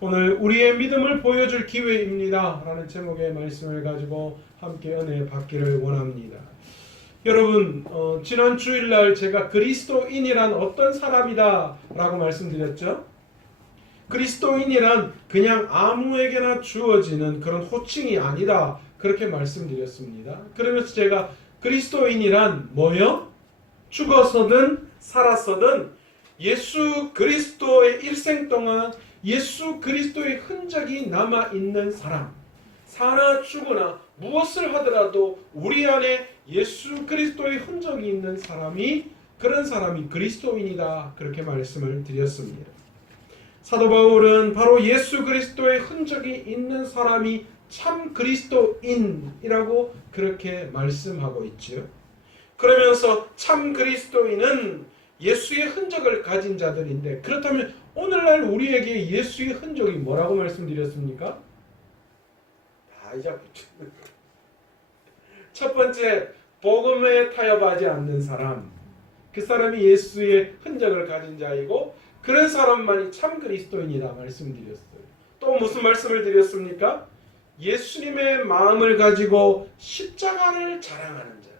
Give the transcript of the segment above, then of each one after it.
오늘 우리의 믿음을 보여줄 기회입니다 라는 제목의 말씀을 가지고 함께 은혜 받기를 원합니다. 여러분, 지난 주일날 제가 그리스도인이란 어떤 사람이다 라고 말씀드렸죠. 그리스도인이란 그냥 아무에게나 주어지는 그런 호칭이 아니다 그렇게 말씀드렸습니다. 그러면서 제가 그리스도인이란 뭐요? 죽어서든 살았어든 예수 그리스도의 일생 동안 예수 그리스도의 흔적이 남아있는 사람, 사나 죽으나 무엇을 하더라도 우리 안에 예수 그리스도의 흔적이 있는 사람이, 그런 사람이 그리스도인이다 그렇게 말씀을 드렸습니다. 사도 바울은 바로 예수 그리스도의 흔적이 있는 사람이 참 그리스도인이라고 그렇게 말씀하고 있죠. 그러면서 참 그리스도인은 예수의 흔적을 가진 자들인데, 그렇다면 오늘날 우리에게 예수의 흔적이 뭐라고 말씀드렸습니까? 다 잊어버렸죠. 첫 번째, 복음에 타협하지 않는 사람, 그 사람이 예수의 흔적을 가진 자이고 그런 사람만이 참 그리스도인이다 말씀드렸어요. 또 무슨 말씀을 드렸습니까? 예수님의 마음을 가지고 십자가를 자랑하는 자,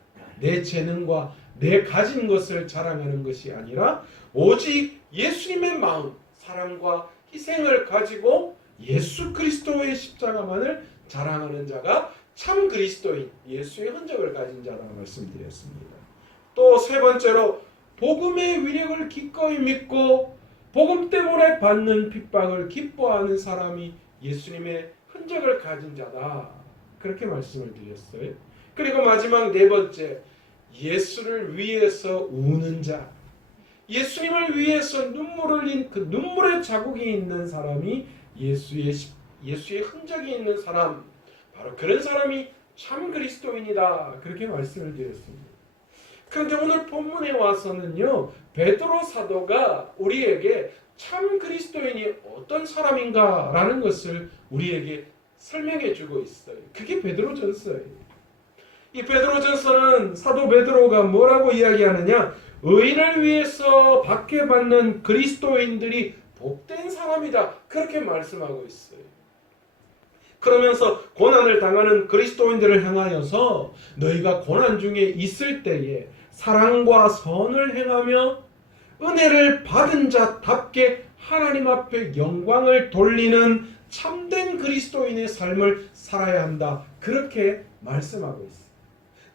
내 재능과 내 가진 것을 자랑하는 것이 아니라 오직 예수님의 마음, 사랑과 희생을 가지고 예수 그리스도의 십자가만을 자랑하는 자가 참 그리스도인, 예수의 흔적을 가진 자라고 말씀드렸습니다. 또 세 번째로, 복음의 위력을 기꺼이 믿고 복음 때문에 받는 핍박을 기뻐하는 사람이 예수님의 흔적을 가진 자다 그렇게 말씀을 드렸어요. 그리고 마지막 네 번째, 예수를 위해서 우는 자, 예수님을 위해서 눈물을 흘린 그 눈물의 자국이 있는 사람이 예수의 흔적이 있는 사람, 바로 그런 사람이 참 그리스도인이다 그렇게 말씀을 드렸습니다. 그런데 오늘 본문에 와서는요, 베드로 사도가 우리에게 참 그리스도인이 어떤 사람인가 라는 것을 우리에게 설명해 주고 있어요. 그게 베드로전서예요. 이 베드로전서는 사도 베드로가 뭐라고 이야기하느냐, 의를 위해서 박해받는 그리스도인들이 복된 사람이다 그렇게 말씀하고 있어요. 그러면서 고난을 당하는 그리스도인들을 향하여서 너희가 고난 중에 있을 때에 사랑과 선을 행하며 은혜를 받은 자답게 하나님 앞에 영광을 돌리는 참된 그리스도인의 삶을 살아야 한다 그렇게 말씀하고 있어요.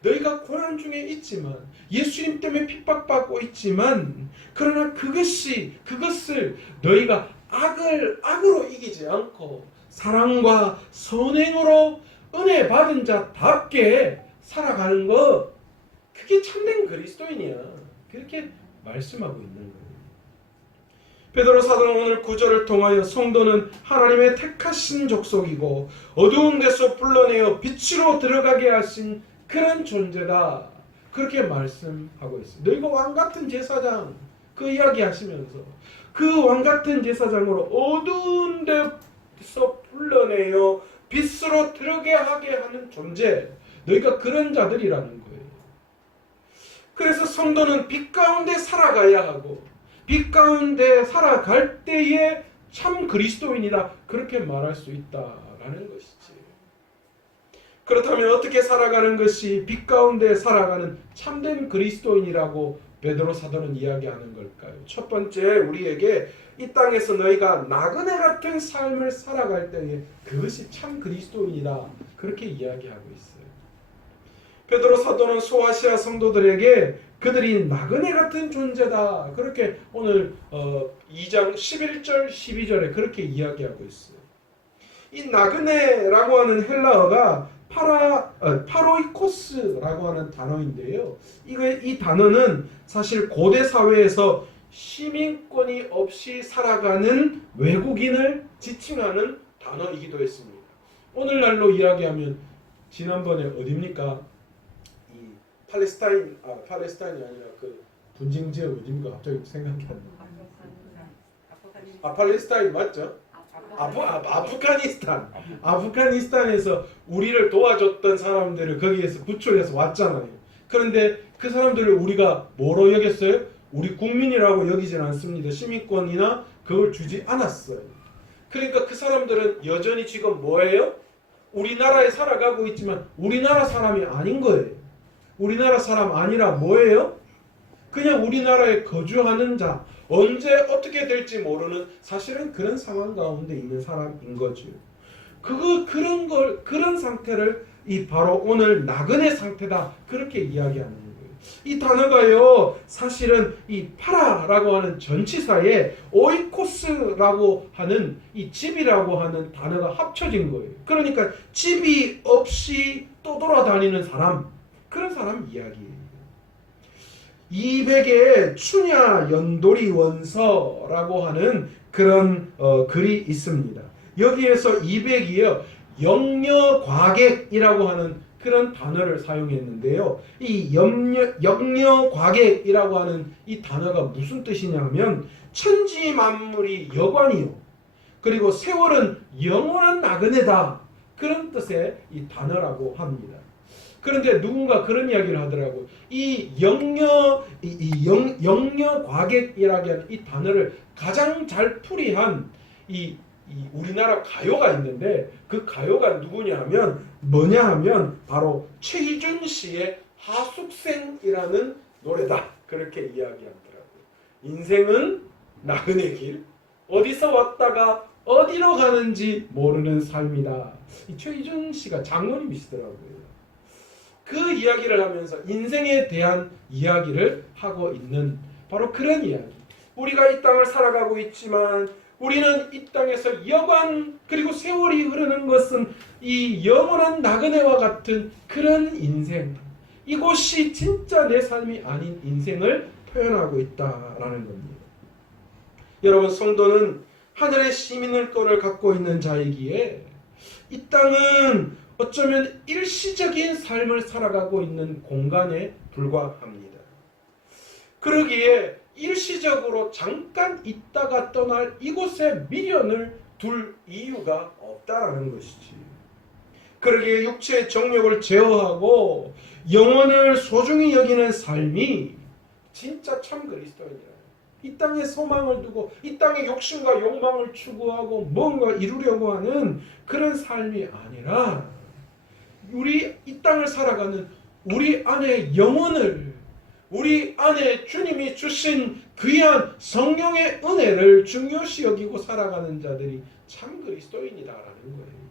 너희가 고난 중에 있지만, 예수님 때문에 핍박받고 있지만, 그러나 그것을 너희가 악으로 이기지 않고 사랑과 선행으로 은혜 받은 자답게 살아가는 것, 그게 참된 그리스도인이야 그렇게 말씀하고 있는 거예요. 베드로 사도는 오늘 구절을 통하여 성도는 하나님의 택하신 족속이고 어두운 데서 불러내어 빛으로 들어가게 하신 그런 존재다 그렇게 말씀하고 있어요. 너희가 왕같은 제사장, 그 이야기 하시면서 그 왕같은 제사장으로 어두운 데서 불러내어 빛으로 들어가게 하게 하는 존재, 너희가 그런 자들이라는 거예요. 그래서 성도는 빛 가운데 살아가야 하고 빛 가운데 살아갈 때에 참 그리스도인이다 그렇게 말할 수 있다라는 것이지. 그렇다면 어떻게 살아가는 것이 빛 가운데 살아가는 참된 그리스도인이라고 베드로 사도는 이야기하는 걸까요? 첫 번째, 우리에게 이 땅에서 너희가 나그네 같은 삶을 살아갈 때에 그것이 참 그리스도인이다 그렇게 이야기하고 있어요. 베드로 사도는 소아시아 성도들에게 그들이 나그네 같은 존재다 그렇게 오늘 2장 11절 12절에 그렇게 이야기하고 있어요. 이 나그네라고 하는 헬라어가 파로이코스라고 하는 단어인데요. 이 단어는 사실 고대 사회에서 시민권이 없이 살아가는 외국인을 지칭하는 단어이기도 했습니다. 오늘날로 이야기하면 지난번에 어디입니까? 이 팔레스타인이 아니라 그 분쟁 지역 어디입니까? 갑자기 생각이 안 나. 팔레스타인 맞죠? 아프가니스탄에서 우리를 도와줬던 사람들을 거기에서 구출해서 왔잖아요. 그런데 그 사람들을 우리가 뭐로 여겼어요? 우리 국민이라고 여기진 않습니다. 시민권이나 그걸 주지 않았어요. 그러니까 그 사람들은 여전히 지금 뭐예요? 우리나라에 살아가고 있지만 우리나라 사람이 아닌 거예요. 우리나라 사람 아니라 뭐예요? 그냥 우리나라에 거주하는 자, 언제 어떻게 될지 모르는 사실은 그런 상황 가운데 있는 사람인 거죠. 그런 상태를 이 바로 오늘 나그네 상태다 그렇게 이야기하는 거예요. 이 단어가요 사실은 이 파라라고 하는 전치사에 오이코스라고 하는 이 집이라고 하는 단어가 합쳐진 거예요. 그러니까 집이 없이 떠돌아다니는 사람, 그런 사람 이야기예요. 200의 춘야 연돌이 원서라고 하는 그런 글이 있습니다. 여기에서 200이요 영려과객이라고 하는 그런 단어를 사용했는데요. 이 영려과객이라고 하는 이 단어가 무슨 뜻이냐면 천지 만물이 여관이요. 그리고 세월은 영원한 나그네다. 그런 뜻의 이 단어라고 합니다. 그런데 누군가 그런 이야기를 하더라고요. 이 영려과객이라고 하는 이 단어를 가장 잘 풀이한 이 우리나라 가요가 있는데 그 가요가 누구냐 하면 뭐냐 하면 바로 최희준 씨의 하숙생이라는 노래다. 그렇게 이야기하더라고요. 인생은 나그네 길, 어디서 왔다가 어디로 가는지 모르는 삶이다. 이 최희준 씨가 장모님이시더라고요. 그 이야기를 하면서 인생에 대한 이야기를 하고 있는 바로 그런 이야기. 우리가 이 땅을 살아가고 있지만 우리는 이 땅에서 여관 그리고 세월이 흐르는 것은 이 영원한 나그네와 같은 그런 인생, 이곳이 진짜 내 삶이 아닌 인생을 표현하고 있다라는 겁니다. 여러분, 성도는 하늘의 시민권을 갖고 있는 자이기에 이 땅은 어쩌면 일시적인 삶을 살아가고 있는 공간에 불과합니다. 그러기에 일시적으로 잠깐 있다가 떠날 이곳에 미련을 둘 이유가 없다라는 것이지. 그러기에 육체의 정욕을 제어하고 영혼을 소중히 여기는 삶이 진짜 참 그리스도인이라. 이 땅에 소망을 두고 이 땅의 욕심과 욕망을 추구하고 뭔가 이루려고 하는 그런 삶이 아니라 우리 이 땅을 살아가는 우리 안에 영혼을, 우리 안에 주님이 주신 귀한 성령의 은혜를 중요시 여기고 살아가는 자들이 참 그리스도인이다라는 거예요.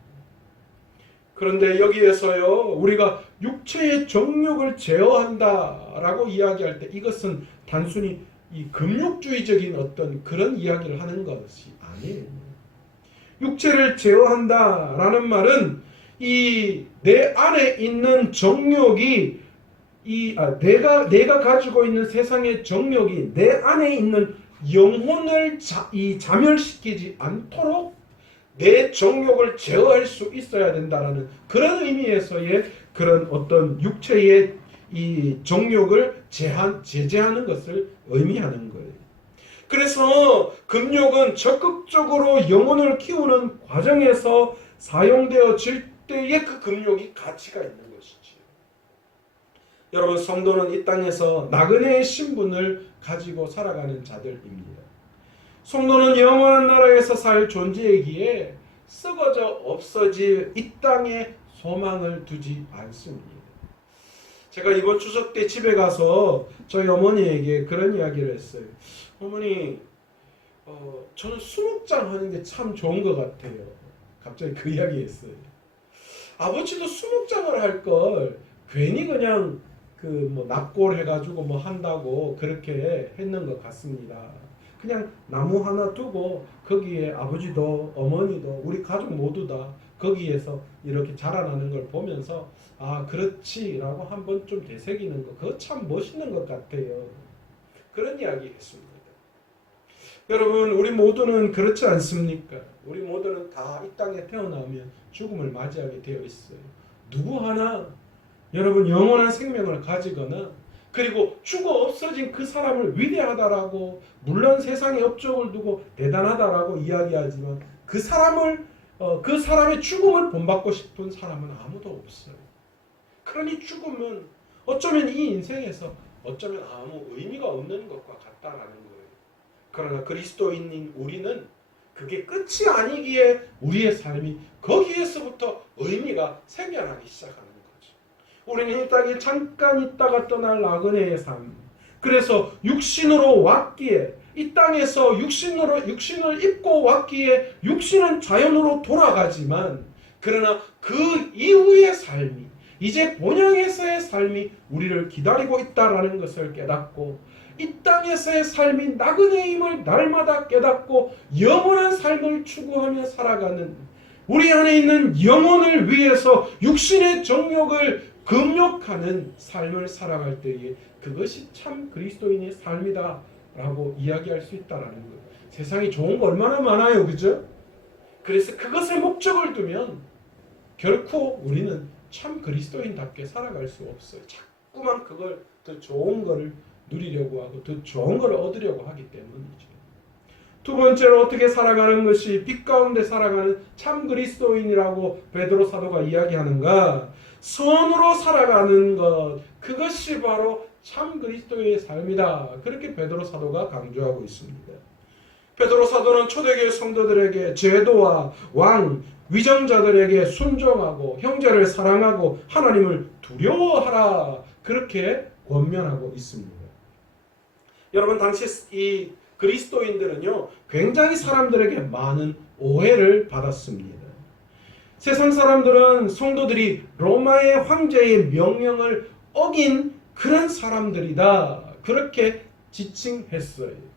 그런데 여기에서요 우리가 육체의 정욕을 제어한다라고 이야기할 때 이것은 단순히 이 금욕주의적인 어떤 그런 이야기를 하는 것이 아니에요. 육체를 제어한다라는 말은 이 내 안에 있는 정욕이 내가 가지고 있는 세상의 정욕이 내 안에 있는 영혼을 자멸시키지 않도록 내 정욕을 제어할 수 있어야 된다라는 그런 의미에서의 그런 어떤 육체의 이 정욕을 제재하는 것을 의미하는 거예요. 그래서 금욕은 적극적으로 영혼을 키우는 과정에서 사용되어질 때의 그 금욕이 가치가 있는 것이지요. 여러분, 성도는 이 땅에서 나그네의 신분을 가지고 살아가는 자들입니다. 성도는 영원한 나라에서 살 존재이기에 썩어져 없어질 이 땅에 소망을 두지 않습니다. 제가 이번 추석 때 집에 가서 저희 어머니에게 그런 이야기를 했어요. 어머니, 저는 수목장 하는 게 참 좋은 것 같아요. 갑자기 그 이야기 했어요. 아버지도 수목장을 할 걸 괜히 그냥 납골 해가지고 뭐 한다고 그렇게 했는 것 같습니다. 그냥 나무 하나 두고 거기에 아버지도 어머니도 우리 가족 모두 다 거기에서 이렇게 자라나는 걸 보면서 아 그렇지라고 한번 좀 되새기는 거 그거 참 멋있는 것 같아요. 그런 이야기 했습니다. 여러분, 우리 모두는 그렇지 않습니까? 우리 모두는 다 이 땅에 태어나면 죽음을 맞이하게 되어 있어요. 누구 하나 여러분 영원한 생명을 가지거나 그리고 죽어 없어진 그 사람을 위대하다라고 물론 세상에 업적을 두고 대단하다라고 이야기하지만 그 사람의 죽음을 본받고 싶은 사람은 아무도 없어요. 그러니 죽음은 어쩌면 이 인생에서 어쩌면 아무 의미가 없는 것과 같다라는 거예요. 그러나 그리스도인인 우리는 그게 끝이 아니기에 우리의 삶이 거기에서부터 의미가 생겨나기 시작하는 거죠. 우리는 이 땅에 잠깐 있다가 떠날 나그네의 삶. 그래서 육신으로 왔기에 이 땅에서 육신을 입고 왔기에 육신은 자연으로 돌아가지만 그러나 그 이후의 삶이 이제 본향에서의 삶이 우리를 기다리고 있다라는 것을 깨닫고 이 땅에서의 삶이 나그네임을 날마다 깨닫고 영원한 삶을 추구하며 살아가는 우리 안에 있는 영혼을 위해서 육신의 정욕을 금욕하는 삶을 살아갈 때에 그것이 참 그리스도인의 삶이다 라고 이야기할 수 있다라는 거예요. 세상에 좋은 거 얼마나 많아요, 그죠? 그래서 그것에 목적을 두면 결코 우리는 참 그리스도인답게 살아갈 수 없어요. 자꾸만 그걸 더 좋은 거를 누리려고 하고 더 좋은 걸 얻으려고 하기 때문이죠. 두 번째로 어떻게 살아가는 것이 빛 가운데 살아가는 참 그리스도인이라고 베드로 사도가 이야기하는가? 선으로 살아가는 것, 그것이 바로 참 그리스도의 삶이다. 그렇게 베드로 사도가 강조하고 있습니다. 베드로 사도는 초대교회 성도들에게 제도와 왕, 위정자들에게 순종하고 형제를 사랑하고 하나님을 두려워하라. 그렇게 권면하고 있습니다. 여러분, 당시 이 그리스도인들은요, 굉장히 사람들에게 많은 오해를 받았습니다. 세상 사람들은 성도들이 로마의 황제의 명령을 어긴 그런 사람들이다. 그렇게 지칭했어요.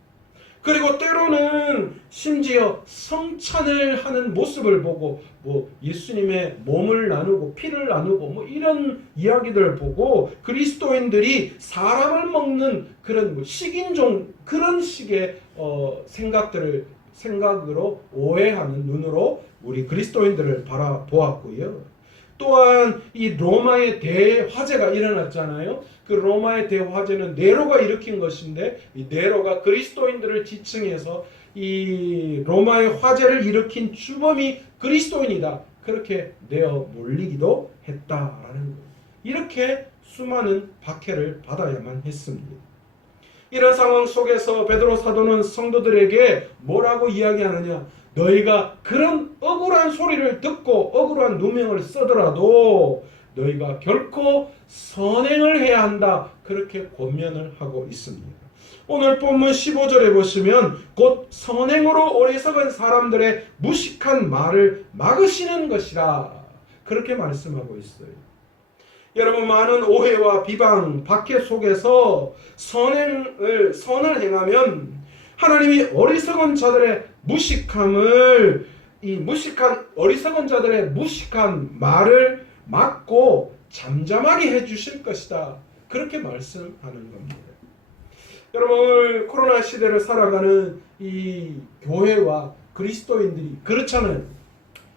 그리고 때로는 심지어 성찬을 하는 모습을 보고 예수님의 몸을 나누고 피를 나누고 이런 이야기들을 보고 그리스도인들이 사람을 먹는 그런 식인종 그런 식의 생각으로 오해하는 눈으로 우리 그리스도인들을 바라보았고요. 또한 이 로마의 대화재가 일어났잖아요. 그 로마의 대화재는 네로가 일으킨 것인데 이 네로가 그리스도인들을 지칭해서 이 로마의 화재를 일으킨 주범이 그리스도인이다. 그렇게 내어 몰리기도 했다라는 거예요. 이렇게 수많은 박해를 받아야만 했습니다. 이런 상황 속에서 베드로 사도는 성도들에게 뭐라고 이야기하느냐? 너희가 그런 억울한 소리를 듣고 억울한 누명을 쓰더라도 너희가 결코 선행을 해야 한다. 그렇게 권면을 하고 있습니다. 오늘 본문 15절에 보시면 곧 선행으로 어리석은 사람들의 무식한 말을 막으시는 것이라. 그렇게 말씀하고 있어요. 여러분, 많은 오해와 비방, 박해 속에서 선을 행하면 하나님이 어리석은 자들의 어리석은 자들의 무식한 말을 막고 잠잠하게 해주실 것이다. 그렇게 말씀하는 겁니다. 여러분, 오늘 코로나 시대를 살아가는 이 교회와 그리스도인들이 그렇잖아요.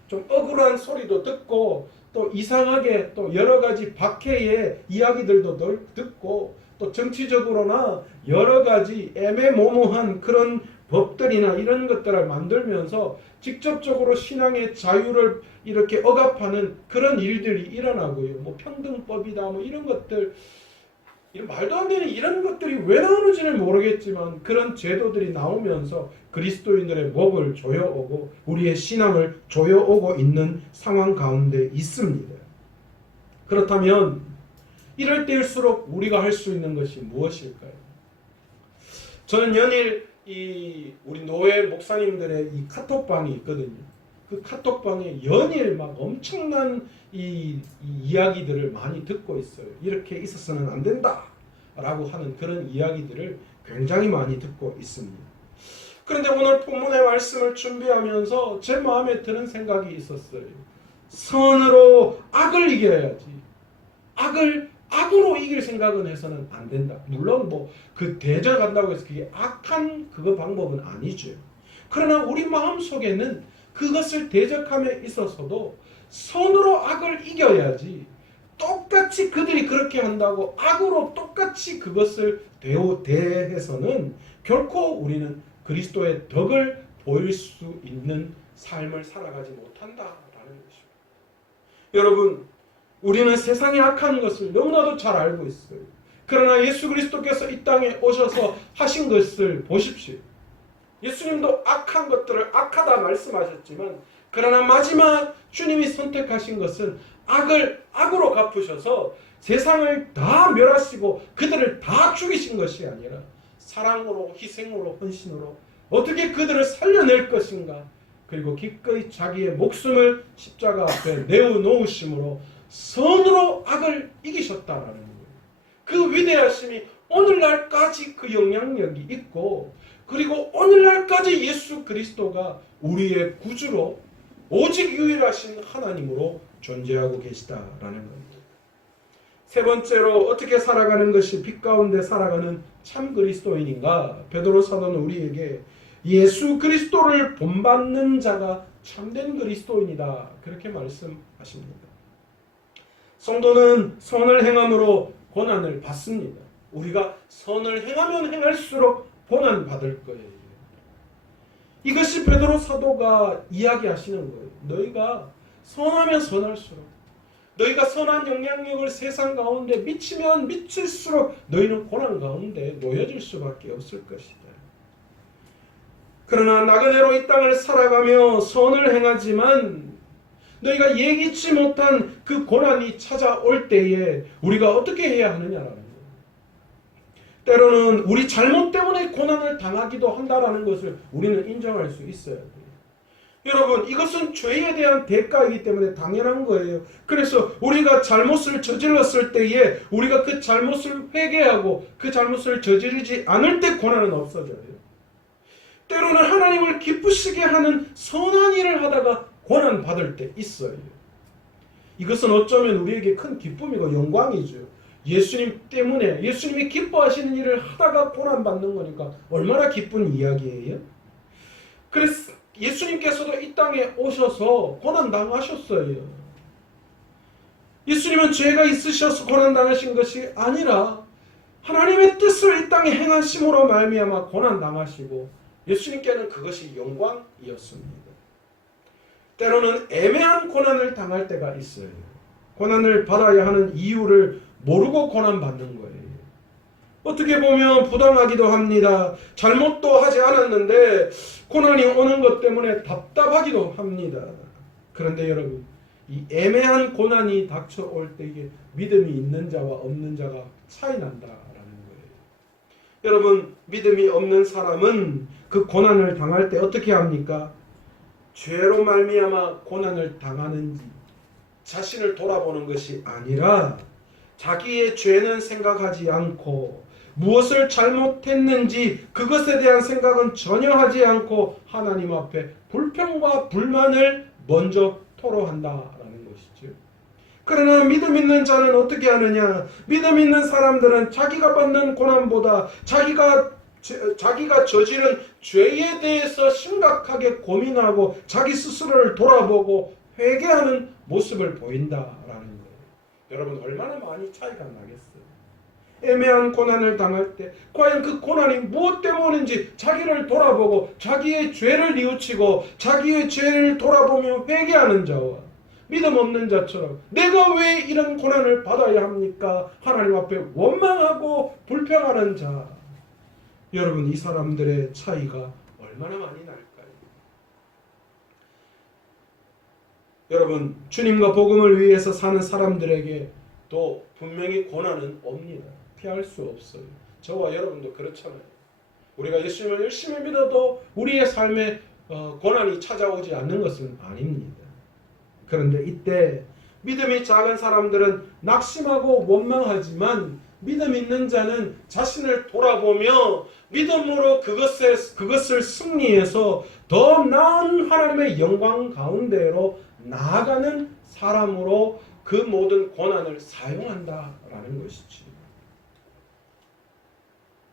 좀 억울한 소리도 듣고 또 이상하게 또 여러 가지 박해의 이야기들도 듣고 또 정치적으로나 여러 가지 애매모호한 그런 법들이나 이런 것들을 만들면서 직접적으로 신앙의 자유를 이렇게 억압하는 그런 일들이 일어나고요. 평등법이다 이런 것들, 이런 말도 안 되는 이런 것들이 왜 나오는지는 모르겠지만 그런 제도들이 나오면서 그리스도인들의 목을 조여오고 우리의 신앙을 조여오고 있는 상황 가운데 있습니다. 그렇다면 이럴 때일수록 우리가 할 수 있는 것이 무엇일까요? 저는 연일 우리 노예 목사님들의 이 카톡방이 있거든요. 그 카톡방에 연일 막 엄청난 이 이야기들을 많이 듣고 있어요. 이렇게 있어서는 안 된다 라고 하는 그런 이야기들을 굉장히 많이 듣고 있습니다. 그런데 오늘 본문의 말씀을 준비하면서 제 마음에 드는 생각이 있었어요. 선으로 악을 이겨야지. 악으로 이길 생각은 해서는 안 된다. 물론 그 대적 간다고 해서 그게 악한 그거 방법은 아니죠. 그러나 우리 마음 속에는 그것을 대적함에 있어서도 선으로 악을 이겨야지. 똑같이 그들이 그렇게 한다고 악으로 똑같이 그것을 대해서는 결코 우리는 그리스도의 덕을 보일 수 있는 삶을 살아가지 못한다라는 것입니다. 여러분, 우리는 세상의 악한 것을 너무나도 잘 알고 있어요. 그러나 예수 그리스도께서 이 땅에 오셔서 하신 것을 보십시오. 예수님도 악한 것들을 악하다 말씀하셨지만 그러나 마지막 주님이 선택하신 것은 악을 악으로 갚으셔서 세상을 다 멸하시고 그들을 다 죽이신 것이 아니라 사랑으로 희생으로 헌신으로 어떻게 그들을 살려낼 것인가 그리고 기꺼이 자기의 목숨을 십자가 앞에 내어놓으심으로 선으로 악을 이기셨다라는 거예요. 그 위대하심이 오늘날까지 그 영향력이 있고 그리고 오늘날까지 예수 그리스도가 우리의 구주로 오직 유일하신 하나님으로 존재하고 계시다라는 겁니다. 세 번째로 어떻게 살아가는 것이 빛 가운데 살아가는 참 그리스도인인가? 베드로 사도는 우리에게 예수 그리스도를 본받는 자가 참된 그리스도인이다 그렇게 말씀하십니다. 성도는 선을 행함으로 고난을 받습니다. 우리가 선을 행하면 행할수록 고난 받을 거예요. 이것이 베드로 사도가 이야기하시는 거예요. 너희가 선하면 선할수록 너희가 선한 영향력을 세상 가운데 미치면 미칠수록 너희는 고난 가운데 놓여질 수밖에 없을 것이다. 그러나 나그네로 이 땅을 살아가며 선을 행하지만 너희가 예기치 못한 그 고난이 찾아올 때에 우리가 어떻게 해야 하느냐라는 거예요. 때로는 우리 잘못 때문에 고난을 당하기도 한다라는 것을 우리는 인정할 수 있어야 돼요. 여러분, 이것은 죄에 대한 대가이기 때문에 당연한 거예요. 그래서 우리가 잘못을 저질렀을 때에 우리가 그 잘못을 회개하고 그 잘못을 저지르지 않을 때 고난은 없어져요. 때로는 하나님을 기쁘시게 하는 선한 일을 하다가 고난 받을 때 있어요. 이것은 어쩌면 우리에게 큰 기쁨이고 영광이죠. 예수님 때문에 예수님이 기뻐하시는 일을 하다가 고난 받는 거니까 얼마나 기쁜 이야기예요. 그래서 예수님께서도 이 땅에 오셔서 고난 당하셨어요. 예수님은 죄가 있으셔서 고난 당하신 것이 아니라 하나님의 뜻을 이 땅에 행하심으로 말미암아 고난 당하시고 예수님께는 그것이 영광이었습니다. 때로는 애매한 고난을 당할 때가 있어요. 고난을 받아야 하는 이유를 모르고 고난받는 거예요. 어떻게 보면 부당하기도 합니다. 잘못도 하지 않았는데 고난이 오는 것 때문에 답답하기도 합니다. 그런데 여러분, 이 애매한 고난이 닥쳐올 때에 믿음이 있는 자와 없는 자가 차이 난다라는 거예요. 여러분, 믿음이 없는 사람은 그 고난을 당할 때 어떻게 합니까? 죄로 말미암아 고난을 당하는지 자신을 돌아보는 것이 아니라 자기의 죄는 생각하지 않고 무엇을 잘못했는지 그것에 대한 생각은 전혀 하지 않고 하나님 앞에 불평과 불만을 먼저 토로한다라는 것이죠. 그러나 믿음 있는 자는 어떻게 하느냐? 믿음 있는 사람들은 자기가 받는 고난보다 자기가 저지른 죄에 대해서 심각하게 고민하고 자기 스스로를 돌아보고 회개하는 모습을 보인다라는 거예요. 여러분, 얼마나 많이 차이가 나겠어요. 애매한 고난을 당할 때 과연 그 고난이 무엇 때문인지 자기를 돌아보고 자기의 죄를 뉘우치고 자기의 죄를 돌아보며 회개하는 자와 믿음 없는 자처럼 내가 왜 이런 고난을 받아야 합니까? 하나님 앞에 원망하고 불평하는 자. 여러분, 이 사람들의 차이가 얼마나 많이 날까요? 여러분, 주님과 복음을 위해서 사는 사람들에게 또 분명히 고난은 옵니다. 피할 수 없어요. 저와 여러분도 그렇잖아요. 우리가 예수님을 열심히 믿어도 우리의 삶에 고난이 찾아오지 않는 것은 아닙니다. 그런데 이때 믿음이 작은 사람들은 낙심하고 원망하지만 믿음 있는 자는 자신을 돌아보며 믿음으로 그것을 승리해서 더 나은 하나님의 영광 가운데로 나아가는 사람으로 그 모든 고난을 사용한다라는 것이지.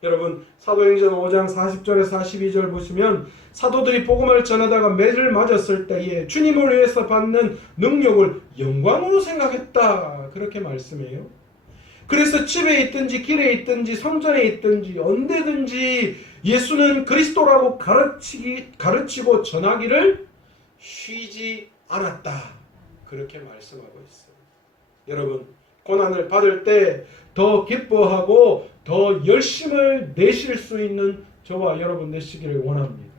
여러분, 사도행전 5장 40절에 42절 보시면 사도들이 복음을 전하다가 매를 맞았을 때에 주님을 위해서 받는 능력을 영광으로 생각했다. 그렇게 말씀해요. 그래서 집에 있든지 길에 있든지 성전에 있든지 언제든지 예수는 그리스도라고 가르치고 전하기를 쉬지 않았다. 그렇게 말씀하고 있어요. 여러분, 고난을 받을 때 더 기뻐하고 더 열심을 내실 수 있는 저와 여러분 되시기를 원합니다.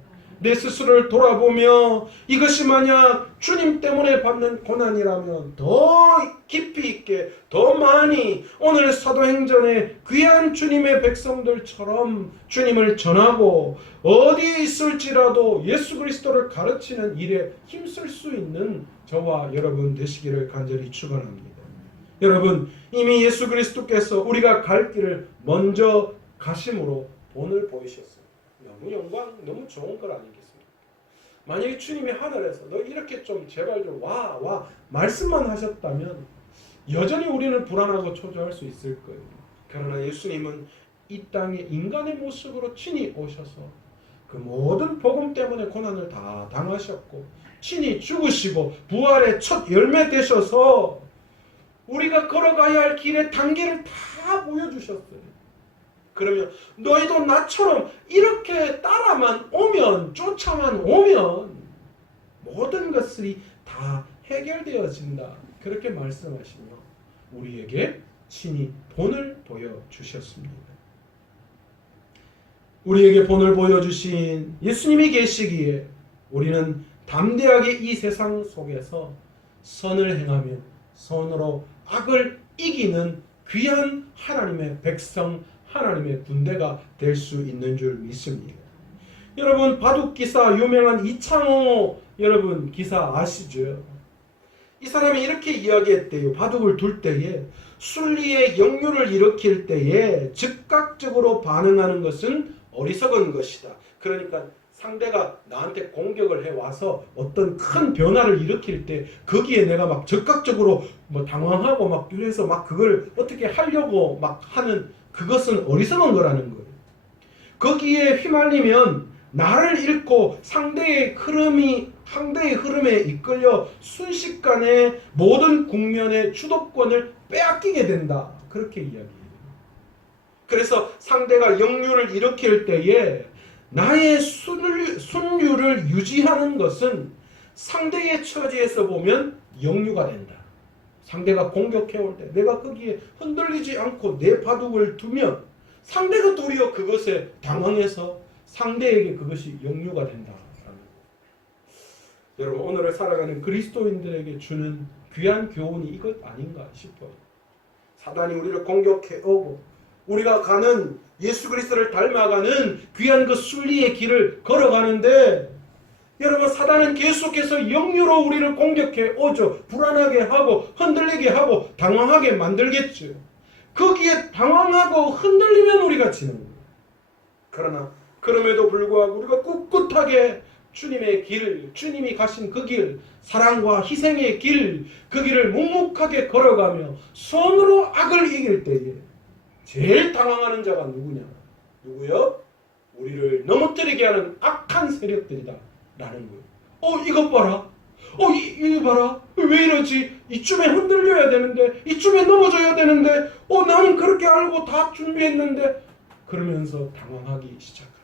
내 스스로를 돌아보며 이것이 만약 주님 때문에 받는 고난이라면 더 깊이 있게 더 많이 오늘 사도행전의 귀한 주님의 백성들처럼 주님을 전하고 어디에 있을지라도 예수 그리스도를 가르치는 일에 힘쓸 수 있는 저와 여러분 되시기를 간절히 축원합니다. 여러분, 이미 예수 그리스도께서 우리가 갈 길을 먼저 가심으로 본을 보이셨습니다. 너무 영광, 너무 좋은 걸 아니겠습니까? 만약에 주님이 하늘에서 너 이렇게 좀 제발 좀 와 말씀만 하셨다면 여전히 우리는 불안하고 초조할 수 있을 거예요. 그러나 예수님은 이 땅에 인간의 모습으로 친히 오셔서 그 모든 복음 때문에 고난을 다 당하셨고 친히 죽으시고 부활의 첫 열매 되셔서 우리가 걸어가야 할 길의 단계를 다 보여주셨어요. 그러면 너희도 나처럼 이렇게 따라만 오면 쫓아만 오면 모든 것이 다 해결되어진다. 그렇게 말씀하시며 우리에게 친히 본을 보여주셨습니다. 우리에게 본을 보여주신 예수님이 계시기에 우리는 담대하게 이 세상 속에서 선을 행하며 선으로 악을 이기는 귀한 하나님의 백성 하나님의 군대가 될 수 있는 줄 믿습니다. 여러분 바둑기사 유명한 이창호 여러분 기사 아시죠? 이 사람이 이렇게 이야기했대요. 바둑을 둘 때에 순리의 역류를 일으킬 때에 즉각적으로 반응하는 것은 어리석은 것이다. 그러니까 상대가 나한테 공격을 해와서 어떤 큰 변화를 일으킬 때 거기에 내가 막 즉각적으로 뭐 당황하고 막 그래서 막 그걸 어떻게 하려고 막 하는 그것은 어리석은 거라는 거예요. 거기에 휘말리면 나를 잃고 상대의 흐름에 이끌려 순식간에 모든 국면의 주도권을 빼앗기게 된다. 그렇게 이야기해요. 그래서 상대가 역류를 일으킬 때에 나의 순류를 유지하는 것은 상대의 처지에서 보면 역류가 된다. 상대가 공격해올 때 내가 거기에 흔들리지 않고 내 바둑을 두면 상대가 도리어 그것에 당황해서 상대에게 그것이 역류가 된다. 여러분 오늘을 살아가는 그리스도인들에게 주는 귀한 교훈이 이것 아닌가 싶어요. 사단이 우리를 공격해오고 우리가 가는 예수 그리스도를 닮아가는 귀한 그 순리의 길을 걸어가는데 여러분 사단은 계속해서 역류로 우리를 공격해 오죠. 불안하게 하고 흔들리게 하고 당황하게 만들겠죠. 거기에 당황하고 흔들리면 우리가 지는 거예요. 그러나 그럼에도 불구하고 우리가 꿋꿋하게 주님의 길, 주님이 가신 그 길, 사랑과 희생의 길, 그 길을 묵묵하게 걸어가며 손으로 악을 이길 때에 제일 당황하는 자가 누구냐? 누구요? 우리를 넘어뜨리게 하는 악한 세력들이다. 라는 거예요. 이것 봐라. 이거 봐라. 왜 이러지? 이쯤에 흔들려야 되는데, 이쯤에 넘어져야 되는데, 나는 그렇게 알고 다 준비했는데, 그러면서 당황하기 시작합니다.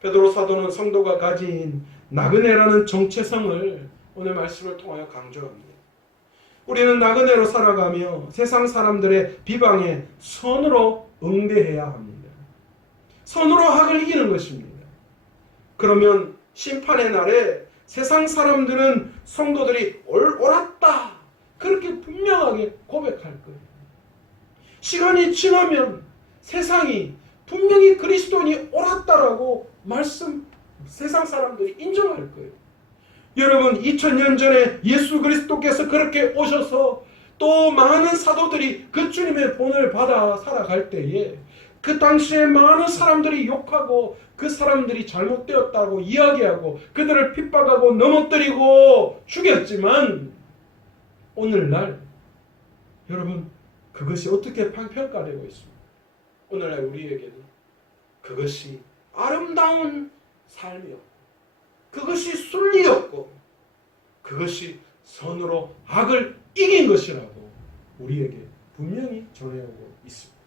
베드로 사도는 성도가 가진 나그네라는 정체성을 오늘 말씀을 통하여 강조합니다. 우리는 나그네로 살아가며 세상 사람들의 비방에 선으로 응대해야 합니다. 선으로 악을 이기는 것입니다. 그러면 심판의 날에 세상 사람들은 성도들이 옳았다 그렇게 분명하게 고백할 거예요. 시간이 지나면 세상이 분명히 그리스도인이 옳았다라고 세상 사람들이 인정할 거예요. 여러분 2000년 전에 예수 그리스도께서 그렇게 오셔서 또 많은 사도들이 그 주님의 본을 받아 살아갈 때에 그 당시에 많은 사람들이 욕하고 그 사람들이 잘못되었다고 이야기하고 그들을 핍박하고 넘어뜨리고 죽였지만 오늘날 여러분 그것이 어떻게 평가되고 있습니까? 오늘날 우리에게는 그것이 아름다운 삶이었고 그것이 순리였고 그것이 선으로 악을 이긴 것이라고 우리에게 분명히 전해오고 있습니다.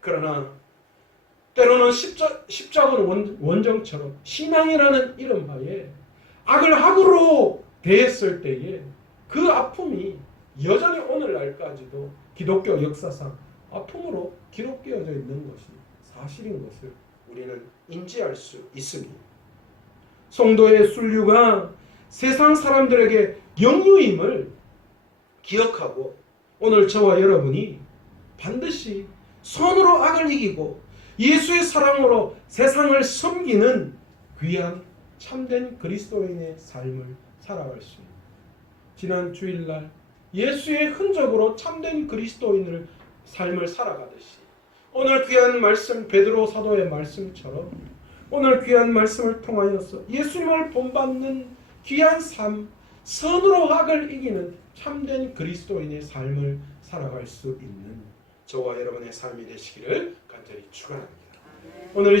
그러나 때로는 십자군 원정처럼 신앙이라는 이른바에 악을 악으로 대했을 때에 그 아픔이 여전히 오늘날까지도 기독교 역사상 아픔으로 기록되어져 있는 것이 사실인 것을 우리는 인지할 수 있습니다. 성도의 순류가 세상 사람들에게 영유임을 기억하고 오늘 저와 여러분이 반드시 선으로 악을 이기고 예수의 사랑으로 세상을 섬기는 귀한 참된 그리스도인의 삶을 살아갈 수 있는, 지난 주일날 예수의 흔적으로 참된 그리스도인의 삶을 살아가듯이 오늘 귀한 말씀, 베드로 사도의 말씀처럼 오늘 귀한 말씀을 통하여서 예수님을 본받는 귀한 삶, 선으로 악을 이기는 참된 그리스도인의 삶을 살아갈 수 있는 저와 여러분의 삶이 되시기를 간절히 축원합니다. 오늘 이